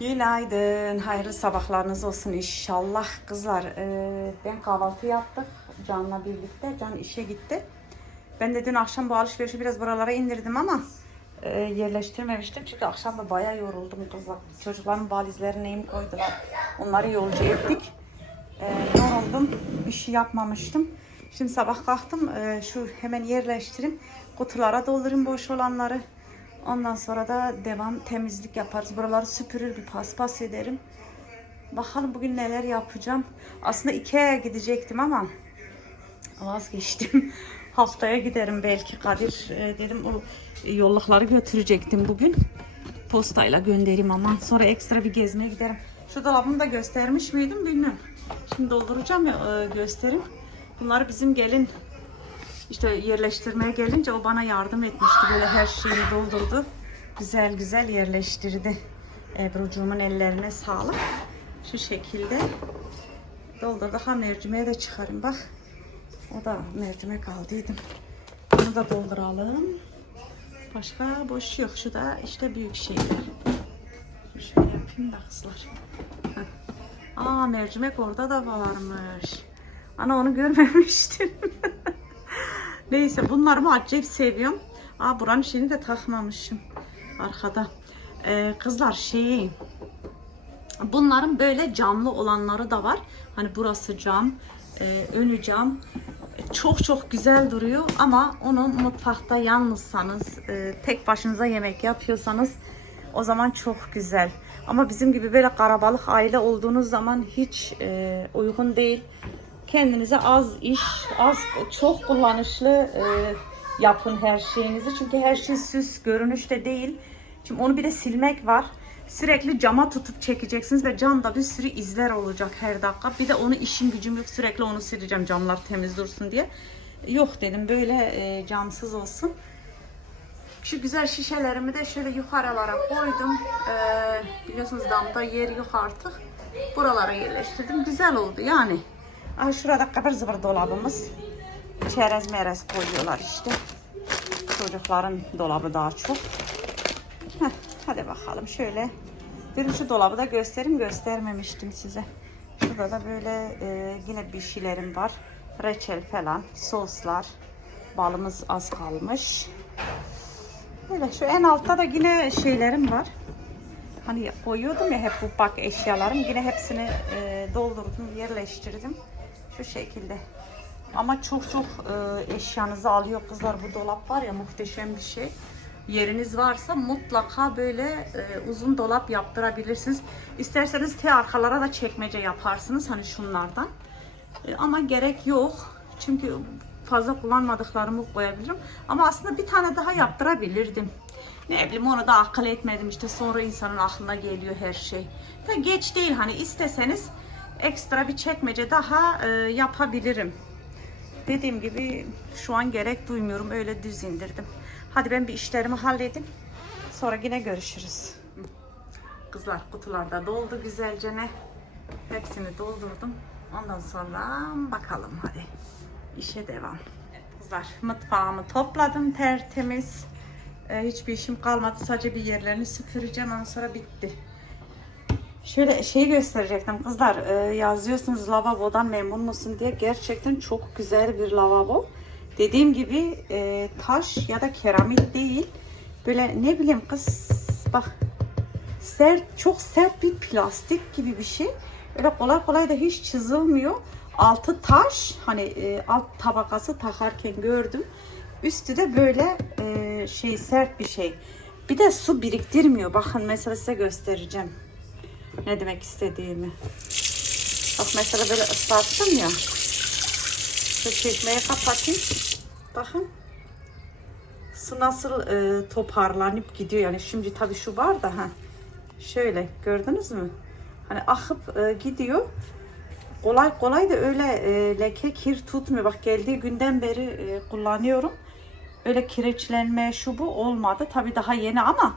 Günaydın, hayırlı sabahlarınız olsun inşallah kızlar. Ee, ben kahvaltı yaptık Can'la birlikte. Can işe gitti. Ben de dün akşam bu alışverişi biraz buralara indirdim ama e, yerleştirmemiştim. Çünkü akşam da bayağı yoruldum kızlar. Çocukların valizlerini neyim koydular. Onları yolcu ettik. Ee, yoruldum, bir şey yapmamıştım. Şimdi sabah kalktım, e, şu hemen yerleştireyim. Kutulara doldurayım boş olanları. Ondan sonra da devam temizlik yaparız. Buraları süpürür bir paspas ederim. Bakalım bugün neler yapacağım. Aslında Ikea'ya gidecektim ama vazgeçtim. Haftaya giderim belki Kadir. e, dedim o yollukları götürecektim bugün. Postayla göndereyim ama sonra ekstra bir gezmeye giderim. Şu dolabımı da göstermiş miydim bilmiyorum. Şimdi dolduracağım ya e, göstereyim. Bunları bizim gelin işte yerleştirmeye gelince o bana yardım etmişti. Böyle her şeyi doldurdu. Güzel güzel yerleştirdi. Ebru'cuğumun ellerine sağlık. Şu şekilde doldurdu. Ha mercimeğe de çıkarım bak. O da mercimek aldıydım. Bunu da dolduralım. Başka boş yok. Şu da işte büyük şeyler. Şöyle yapayım da kızlar. Aa mercimek orada da varmış. Ana onu görmemiştim. Neyse bunlarımı acayip seviyorum. Aa buranın şeyini de takmamışım. Arkada. Ee, kızlar şeyi bunların böyle camlı olanları da var. Hani burası cam, e, önü cam. Çok çok güzel duruyor ama onu mutfakta yalnızsanız, e, tek başınıza yemek yapıyorsanız o zaman çok güzel. Ama bizim gibi böyle karabalık aile olduğunuz zaman hiç e, uygun değil. Kendinize az iş, az çok kullanışlı e, yapın her şeyinizi. Çünkü her şey süs, görünüşte değil. Şimdi onu bir de silmek var. Sürekli cama tutup çekeceksiniz ve camda bir sürü izler olacak her dakika. Bir de onu işim gücüm yok sürekli onu sileceğim camlar temiz dursun diye. Yok dedim böyle e, camsız olsun. Şu güzel şişelerimi de şöyle yukarılara koydum. Ee, biliyorsunuz damda yer yok artık. Buralara yerleştirdim. Güzel oldu yani. Aha şurada kıvır zıvır dolabımız. Çerez merez koyuyorlar işte. Çocukların dolabı daha çok. Heh, hadi bakalım şöyle. Bir şu dolabı da göstereyim göstermemiştim size. Şurada da böyle e, yine bir şeylerim var. Reçel falan, soslar. Balımız az kalmış. Böyle şu en altta da yine şeylerim var. Hani koyuyordum ya hep bu bak eşyalarım. Yine hepsini e, doldurdum, yerleştirdim. Şu şekilde. Ama çok çok e, eşyanızı alıyor kızlar. Bu dolap var ya muhteşem bir şey. Yeriniz varsa mutlaka böyle e, uzun dolap yaptırabilirsiniz. İsterseniz T arkalara da çekmece yaparsınız hani şunlardan. E, ama gerek yok. Çünkü fazla kullanmadıklarımı koyabilirim. Ama aslında bir tane daha yaptırabilirdim. Ne bileyim onu da akıl etmedim işte sonra insanın aklına geliyor her şey. Da geç değil hani isteseniz ekstra bir çekmece daha e, yapabilirim. Dediğim gibi şu an gerek duymuyorum öyle düz indirdim. Hadi ben bir işlerimi halledeyim. Sonra yine görüşürüz. Kızlar kutularda doldu güzelce ne. Hepsini doldurdum. Ondan sonra bakalım hadi. İşe devam. Evet, kızlar mutfağımı topladım tertemiz. Ee, hiçbir işim kalmadı. Sadece bir yerlerini süpüreceğim. Ondan sonra bitti. Şöyle şey gösterecektim kızlar. Ee, yazıyorsunuz lavabodan memnun musun diye. Gerçekten çok güzel bir lavabo. Dediğim gibi e, taş ya da keramik değil. Böyle ne bileyim kız bak sert çok sert bir plastik gibi bir şey. Öyle kolay kolay da hiç çizilmiyor. Altı taş hani e, alt tabakası takarken gördüm. Üstü de böyle e, şey sert bir şey. Bir de su biriktirmiyor. Bakın mesela size göstereceğim. Ne demek istediğimi. Bak mesela böyle ıslattım ya. Şu çekmeyi kapatayım. Bakın. Su nasıl e, toparlanıp gidiyor. Yani şimdi tabii şu var da ha. Şöyle gördünüz mü? Hani akıp e, gidiyor. Kolay kolay da öyle e, leke kir tutmuyor. Bak geldiği günden beri e, kullanıyorum. Öyle kireçlenme şu bu olmadı. Tabii daha yeni ama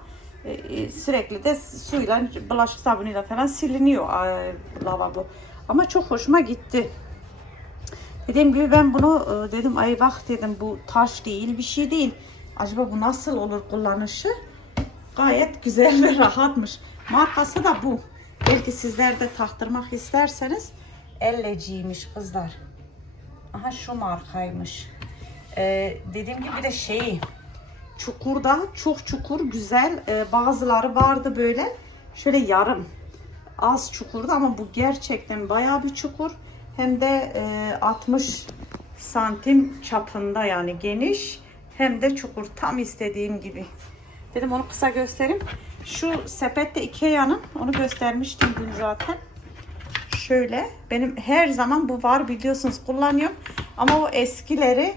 sürekli de suyla bulaşık sabunuyla falan siliniyor e, lavabo. Ama çok hoşuma gitti. Dediğim gibi ben bunu e, dedim ay bak dedim bu taş değil bir şey değil. Acaba bu nasıl olur kullanışı? Gayet güzel ve rahatmış. Markası da bu. Belki sizler de taktırmak isterseniz elleciymiş kızlar. Aha şu markaymış. Ee, dediğim gibi de şeyi çukurda çok çukur güzel Ee, bazıları vardı böyle. Şöyle yarım az çukurdu ama bu gerçekten bayağı bir çukur. Hem de e, 60 santim çapında yani geniş. Hem de çukur tam istediğim gibi. Dedim onu kısa göstereyim. Şu sepette Ikea'nın onu göstermiştim dün zaten. Şöyle benim her zaman bu var biliyorsunuz kullanıyorum. Ama o eskileri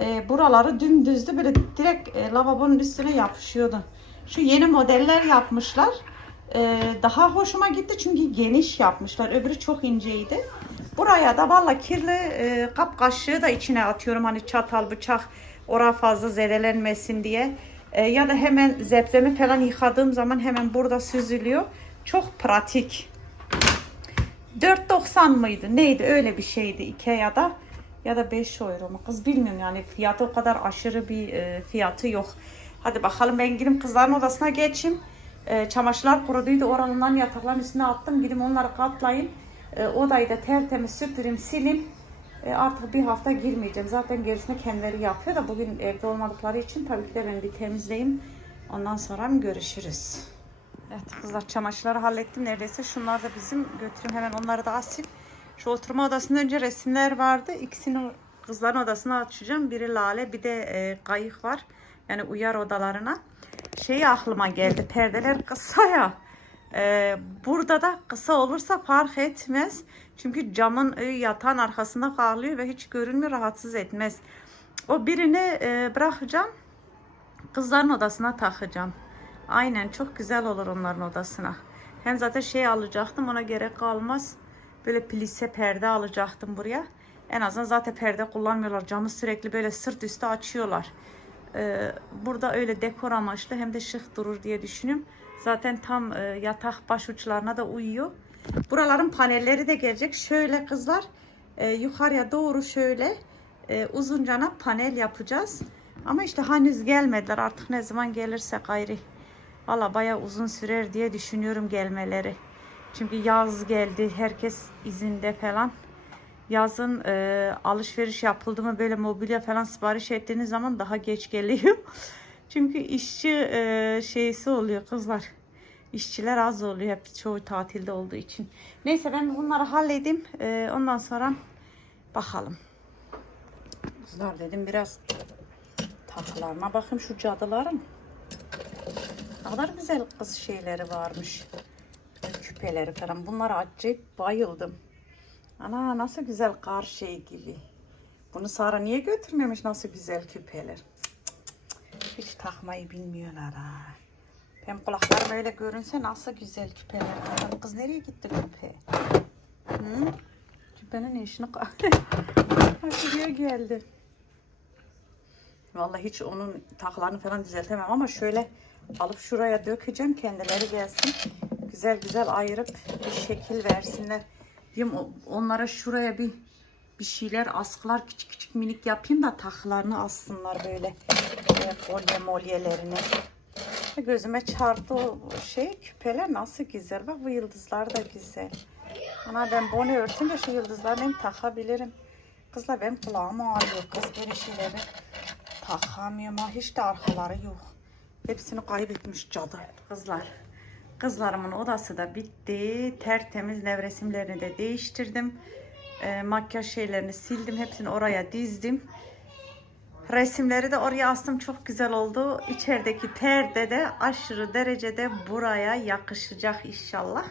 e, buraları dümdüzdü böyle direkt e, lavabonun üstüne yapışıyordu. Şu yeni modeller yapmışlar. E, daha hoşuma gitti çünkü geniş yapmışlar. Öbürü çok inceydi. Buraya da valla kirli e, kap kaşığı da içine atıyorum. Hani çatal, bıçak oraya fazla zedelenmesin diye. E, ya da hemen zepzemi falan yıkadığım zaman hemen burada süzülüyor. Çok pratik. 4.90 mıydı? Neydi? Öyle bir şeydi Ikea'da. Ya da 5 euro mu? Kız bilmiyorum yani fiyatı o kadar aşırı bir e, fiyatı yok. Hadi bakalım ben gidip kızların odasına geçeyim. E, çamaşırlar kuruduydu. Oranından yatakların üstüne attım. Gidip onları katlayayım. E, odayı da tertemiz süpüreyim, sileyim. E, artık bir hafta girmeyeceğim. Zaten gerisini kendileri yapıyor da bugün evde olmadıkları için tabii ki de ben bir temizleyeyim. Ondan sonra görüşürüz. Evet kızlar çamaşırları hallettim neredeyse. Şunlar da bizim götüreyim hemen onları da asil. Şu oturma odasında önce resimler vardı. İkisini kızların odasına açacağım. Biri lale bir de e, kayık var. Yani uyar odalarına. Şey aklıma geldi. Perdeler kısa ya. E, burada da kısa olursa fark etmez. Çünkü camın e, yatağın arkasında kalıyor ve hiç görünmüyor rahatsız etmez. O birini e, bırakacağım. Kızların odasına takacağım. Aynen çok güzel olur onların odasına. Hem zaten şey alacaktım ona gerek kalmaz. Böyle plise perde alacaktım buraya. En azından zaten perde kullanmıyorlar. Camı sürekli böyle sırt üstü açıyorlar. Ee, burada öyle dekor amaçlı hem de şık durur diye düşünüyorum. Zaten tam e, yatak baş uçlarına da uyuyor. Buraların panelleri de gelecek. Şöyle kızlar e, yukarıya doğru şöyle e, uzuncana panel yapacağız. Ama işte henüz gelmediler. Artık ne zaman gelirse gayri. Valla baya uzun sürer diye düşünüyorum gelmeleri. Çünkü yaz geldi. Herkes izinde falan. Yazın e, alışveriş yapıldı mı böyle mobilya falan sipariş ettiğiniz zaman daha geç geliyor. Çünkü işçi e, şeysi oluyor kızlar. İşçiler az oluyor hep çoğu tatilde olduğu için. Neyse ben bunları halledeyim. E, ondan sonra bakalım. Kızlar dedim biraz takılarına bakayım şu cadıların. Ne kadar güzel kız şeyleri varmış. Küpeleri falan. Bunlara acayip bayıldım. Ana nasıl güzel kar şey gibi. Bunu Sara niye götürmemiş nasıl güzel küpeler. Hiç takmayı bilmiyorlar ha. Benim kulaklarım öyle görünse nasıl güzel küpeler. Adam kız nereye gitti küpe? Hı? Küpenin işini... Buraya geldi. Vallahi hiç onun taklarını falan düzeltemem ama şöyle alıp şuraya dökeceğim kendileri gelsin. Güzel güzel ayırıp bir şekil versinler. Diyeyim onlara şuraya bir bir şeyler askılar küçük küçük minik yapayım da taklarını assınlar böyle e, kolye molyelerini. Gözüme çarptı o şey küpeler nasıl güzel. Bak bu yıldızlar da güzel. Ana ben bunu örtünce şu yıldızları ben takabilirim. Kızlar benim kulağım ağrıyor. Kız böyle şeyleri takamıyorum. Hiç de arkaları yok. Hepsini kaybetmiş cadı kızlar. Kızlarımın odası da bitti. Tertemiz nevresimlerini de değiştirdim. Ee, makyaj şeylerini sildim. Hepsini oraya dizdim. Resimleri de oraya astım. Çok güzel oldu. İçerideki perde de aşırı derecede buraya yakışacak inşallah.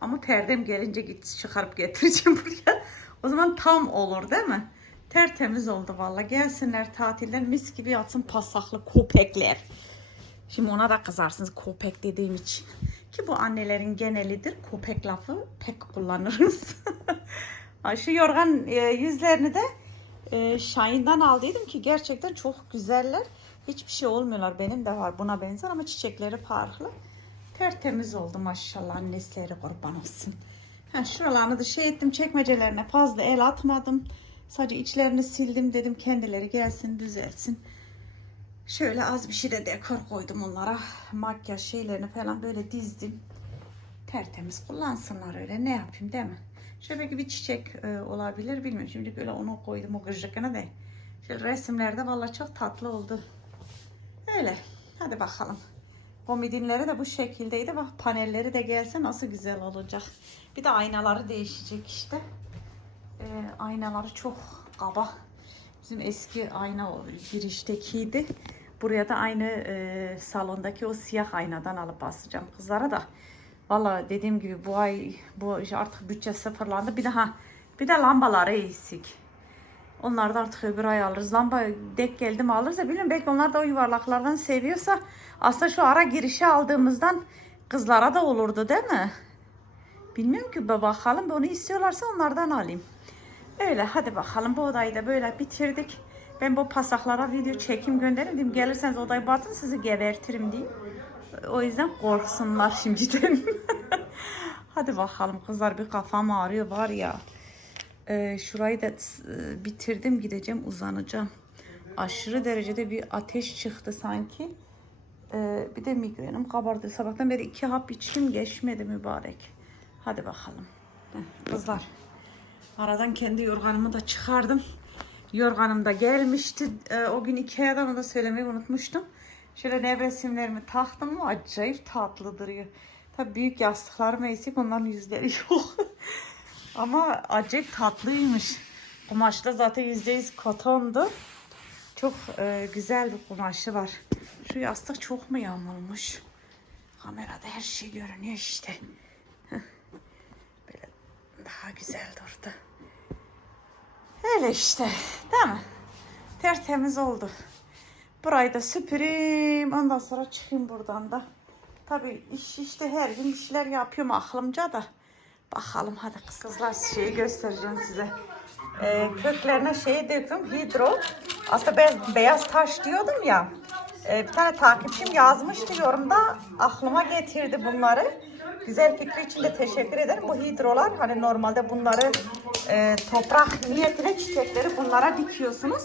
Ama perdem gelince git çıkarıp getireceğim buraya. O zaman tam olur değil mi? Tertemiz oldu valla. Gelsinler tatilden mis gibi yatsın pasaklı köpekler. Şimdi ona da kızarsınız köpek dediğim için. Ki bu annelerin genelidir. Köpek lafı pek kullanırız. Şu yorgan e, yüzlerini de e, Shine'dan aldıydım ki gerçekten çok güzeller. Hiçbir şey olmuyorlar. Benim de var buna benzer ama çiçekleri farklı. Tertemiz oldu maşallah annesleri kurban olsun. Ha, şuralarını da şey ettim çekmecelerine fazla el atmadım. Sadece içlerini sildim dedim kendileri gelsin düzelsin. Şöyle az bir şey de dekor koydum onlara. Makyaj şeylerini falan böyle dizdim. tertemiz kullansınlar öyle. Ne yapayım değil mi? Şöyle belki bir çiçek e, olabilir bilmiyorum. Şimdi böyle onu koydum o gıcıkına da. Şöyle resimlerde vallahi çok tatlı oldu. Öyle. Hadi bakalım. Komodinleri de bu şekildeydi. Bak panelleri de gelse nasıl güzel olacak. Bir de aynaları değişecek işte. Ee, aynaları çok kaba. Bizim eski ayna o giriştekiydi. Buraya da aynı e, salondaki o siyah aynadan alıp basacağım kızlara da. Valla dediğim gibi bu ay bu artık bütçe sıfırlandı. Bir daha bir de lambaları eksik. Onlar da artık öbür ay alırız. Lamba dek geldi mi alırız da bilmiyorum. Belki onlar da o yuvarlaklardan seviyorsa aslında şu ara girişi aldığımızdan kızlara da olurdu değil mi? Bilmiyorum ki bakalım onu istiyorlarsa onlardan alayım. Öyle hadi bakalım bu odayı da böyle bitirdik. Ben bu pasaklara video çekim gönderin diyeyim. Gelirseniz odayı batın sizi gebertirim diyeyim. O yüzden korksunlar şimdiden. hadi bakalım kızlar bir kafam ağrıyor var ya. Ee, şurayı da e, bitirdim gideceğim uzanacağım. Aşırı derecede bir ateş çıktı sanki. Ee, bir de migrenim kabardı. Sabahtan beri iki hap içtim geçmedi mübarek. Hadi bakalım. Kızlar. Aradan kendi yorganımı da çıkardım. Yorganım da gelmişti. Ee, o gün Ikea'dan onu da söylemeyi unutmuştum. Şöyle nevresimlerimi taktım mı acayip tatlı duruyor. Tabii büyük yastıklarım eksik onların yüzleri yok. Ama acayip tatlıymış. Kumaşta zaten %100 kotondu. Çok e, güzel bir kumaşı var. Şu yastık çok mu yamulmuş? Kamerada her şey görünüyor işte. Böyle daha güzel durdu. Öyle işte. Değil mi? Tertemiz oldu. Burayı da süpüreyim. Ondan sonra çıkayım buradan da. Tabii iş işte her gün işler yapıyorum aklımca da. Bakalım hadi kız- kızlar şeyi göstereceğim size. Ee, köklerine şey döktüm hidro. Aslında ben beyaz taş diyordum ya. Ee, bir tane takipçim yazmıştı yorumda. Aklıma getirdi bunları. Güzel fikri için de teşekkür ederim. Bu hidrolar hani normalde bunları e, toprak niyetine çiçekleri bunlara dikiyorsunuz.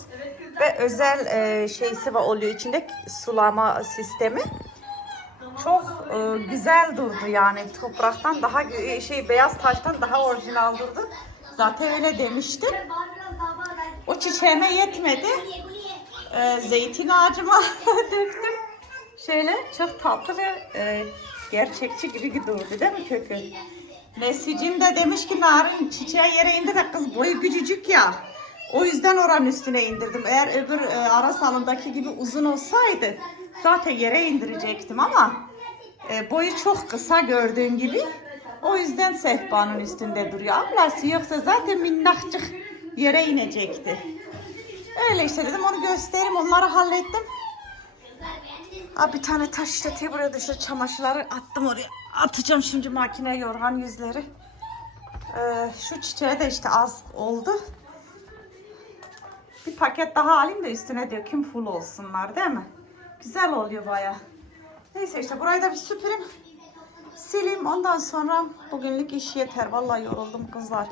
Ve özel e, şeysi var oluyor içinde sulama sistemi çok e, güzel durdu yani topraktan daha gü- şey beyaz taştan daha orijinal durdu. Zaten öyle demiştim. O çiçeğime yetmedi. E, zeytin ağacıma döktüm. Şöyle çok tatlı ve e, gerçekçi gibi durdu değil mi kökü? Nesicim de demiş ki Narin çiçeği yere indir de kız boyu küçücük ya. O yüzden oranın üstüne indirdim. Eğer öbür e, ara salondaki gibi uzun olsaydı zaten yere indirecektim ama e, boyu çok kısa gördüğün gibi. O yüzden sehpanın üstünde duruyor. Ablası yoksa zaten minnakçık yere inecekti. Öyle işte dedim onu göstereyim onları hallettim. Aa, bir tane taş işletiyor buraya dışarı çamaşırları attım oraya. Atacağım şimdi makineye yorgan yüzleri. Ee, şu çiçeğe de işte az oldu. Bir paket daha alayım da üstüne dökeyim full olsunlar değil mi? Güzel oluyor baya. Neyse işte burayı da bir süpüreyim. Sileyim ondan sonra bugünlük iş yeter. Vallahi yoruldum kızlar.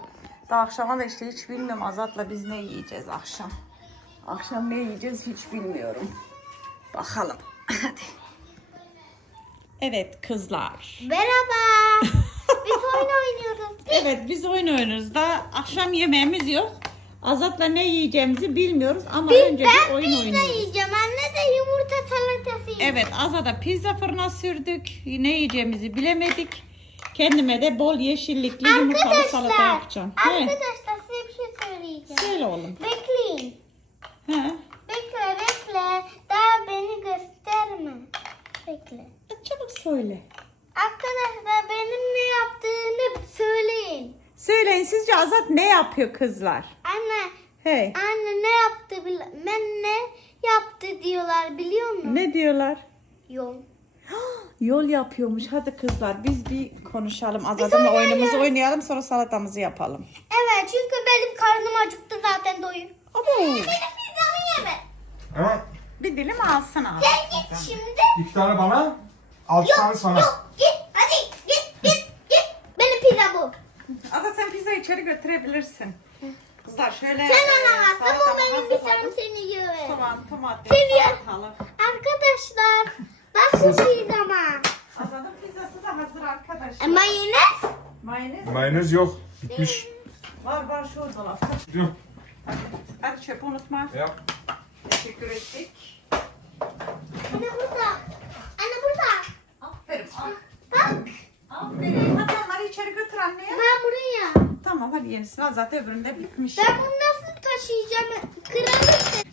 Daha akşama da işte hiç bilmiyorum Azat'la biz ne yiyeceğiz akşam. Akşam ne yiyeceğiz hiç bilmiyorum. Bakalım. Hadi. Evet kızlar. Merhaba. Biz oyun oynuyoruz. Evet biz oyun oynuyoruz. Daha akşam yemeğimiz yok. Azat'la ne yiyeceğimizi bilmiyoruz ama önce bir Ben oyun pizza oynuyoruz. yiyeceğim. Anne de yumurta salatası yiyeceğim. Evet Azat'a pizza fırına sürdük. Ne yiyeceğimizi bilemedik. Kendime de bol yeşillikli yumurtalı salata yapacağım. He, Arkadaşlar size bir şey söyleyeceğim. söyle oğlum. Bekleyin. He. Bekle bekle. Beni gösterme. Bekle. Çabuk söyle. Arkadaşlar benim ne yaptığını söyleyin. Söyleyin sizce Azat ne yapıyor kızlar? Anne, Hey. anne ne yaptı? Ben ne yaptı diyorlar biliyor musun? Ne diyorlar? Yok. Yol yapıyormuş. Hadi kızlar biz bir konuşalım. Azat'ımla oyunumuzu oynayalım sonra salatamızı yapalım. Evet çünkü benim karnım acıktı zaten doyur. Ama Benim pizzamı yeme. Evet. Bir dilim alsın abi. Sen git şimdi. İki tane bana, altı tane sana. Yok git hadi git git git. Benim pizza bu. Azat sen pizza içeri götürebilirsin. Kızlar şöyle Sen e, alamazsın bu salatamı benim pizzam hazırladım. seni yiyor. Soğan, domates, Seviyorum. salatalık. Arkadaşlar bakın pizzama. Azat'ın pizzası da hazır hazır arkadaşlar. E, mayonez? Mayonez Mayonez yok. Bitmiş. var var şu dolapta. Yok. Hadi, hadi çöpü unutma. Yap. Teşekkür ettik. Anne burada. Anne burada. Aferin. al. Bak. Aferin. Hadi onları içeri götür anneye. Ben buraya. Tamam hadi yenisini al zaten öbüründe bitmiş. Ben bunu nasıl taşıyacağım? Kırarım.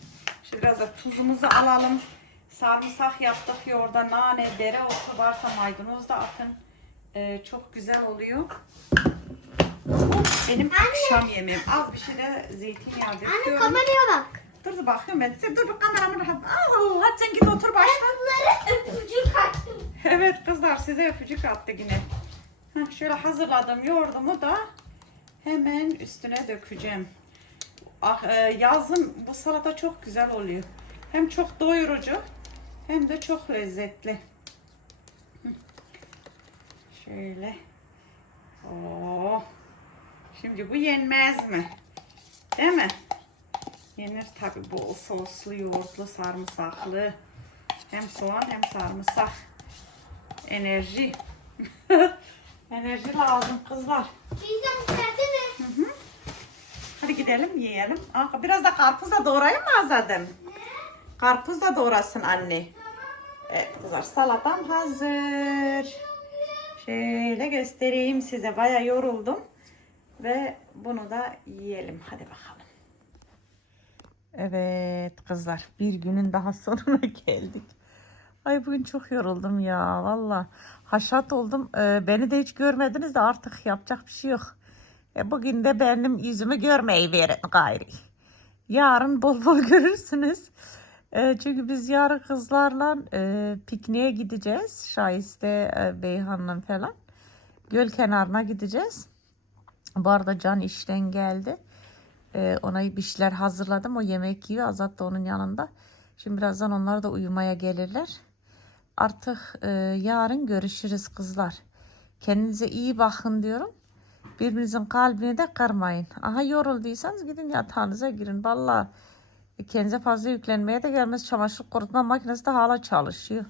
Şimdi biraz da tuzumuzu alalım. Sarımsak yaptık yoğurda nane, dereotu varsa maydanoz da atın. Ee, çok güzel oluyor. Bu benim akşam yemeğim. Az bir şey de zeytinyağı Anne döküyorum. kameraya bak. Dur dur bakıyorum ben. Sen dur bir kameramı rahat. Aa, hadi sen git otur başla. Bunları öpücük attım. Evet kızlar size öpücük attı yine. Heh, şöyle hazırladım yoğurdumu da hemen üstüne dökeceğim. Ah, e, yazın bu salata çok güzel oluyor. Hem çok doyurucu hem de çok lezzetli. Şöyle. Oo. Şimdi bu yenmez mi? Değil mi? Yenir tabi bol soslu, yoğurtlu, sarımsaklı. Hem soğan hem sarımsak. Enerji. Enerji lazım kızlar. Bizden istersene. Hadi gidelim yiyelim. Aa, biraz da karpuz da doğrayayım mı Azadem? Karpuz da doğrasın anne. Evet kızlar salatam hazır. Şöyle göstereyim size. Baya yoruldum. Ve bunu da yiyelim. Hadi bakalım. Evet kızlar bir günün daha sonuna geldik. Ay bugün çok yoruldum ya valla. Haşat oldum. Ee, beni de hiç görmediniz de artık yapacak bir şey yok. E, bugün de benim yüzümü görmeyi verin gayri. Yarın bol bol görürsünüz. E, çünkü biz yarın kızlarla e, pikniğe gideceğiz. Şahiste, e, Beyhan'la falan. Göl kenarına gideceğiz. Bu arada Can işten geldi. E, ona bir şeyler hazırladım. O yemek yiyor. Azat da onun yanında. Şimdi birazdan onlar da uyumaya gelirler. Artık e, yarın görüşürüz kızlar. Kendinize iyi bakın diyorum. Birbirinizin kalbini de kırmayın. Aha yorulduysanız gidin yatağınıza girin. Valla kendinize fazla yüklenmeye de gelmez. Çamaşır kurutma makinesi de hala çalışıyor.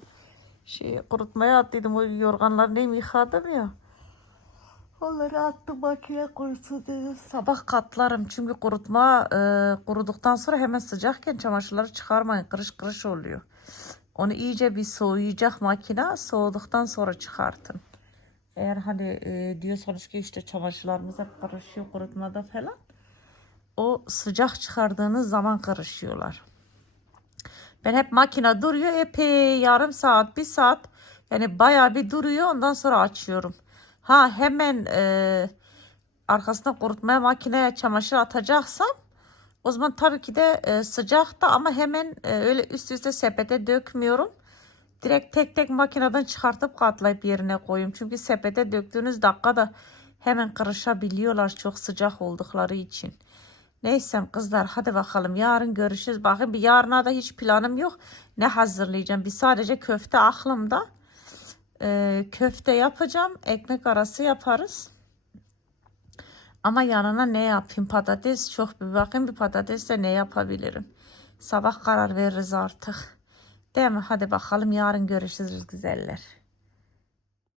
Şey kurutmaya attıydım o yorganları neyim yıkadım ya. Onları attım makine kurusun dedim. Sabah katlarım çünkü kurutma e, kuruduktan sonra hemen sıcakken çamaşırları çıkarmayın. Kırış kırış oluyor. Onu iyice bir soğuyacak makine. Soğuduktan sonra çıkartın. Eğer hani e, diyorsanız ki işte çamaşırlarımız hep karışıyor kurutmada falan. O sıcak çıkardığınız zaman karışıyorlar. Ben hep makine duruyor epey yarım saat bir saat yani bayağı bir duruyor ondan sonra açıyorum. Ha hemen e, arkasına kurutmaya makineye çamaşır atacaksam o zaman tabii ki de e, sıcakta ama hemen e, öyle üst üste sepete dökmüyorum. Direkt tek tek makineden çıkartıp katlayıp yerine koyuyorum. Çünkü sepete döktüğünüz dakikada hemen kırışabiliyorlar çok sıcak oldukları için. Neyse kızlar hadi bakalım yarın görüşürüz. Bakın bir yarına da hiç planım yok. Ne hazırlayacağım? Bir sadece köfte aklımda. Ee, köfte yapacağım. Ekmek arası yaparız. Ama yanına ne yapayım? Patates çok bir bakayım bir patatesle ne yapabilirim. Sabah karar veririz artık. Değil mi? Hadi bakalım yarın görüşürüz güzeller.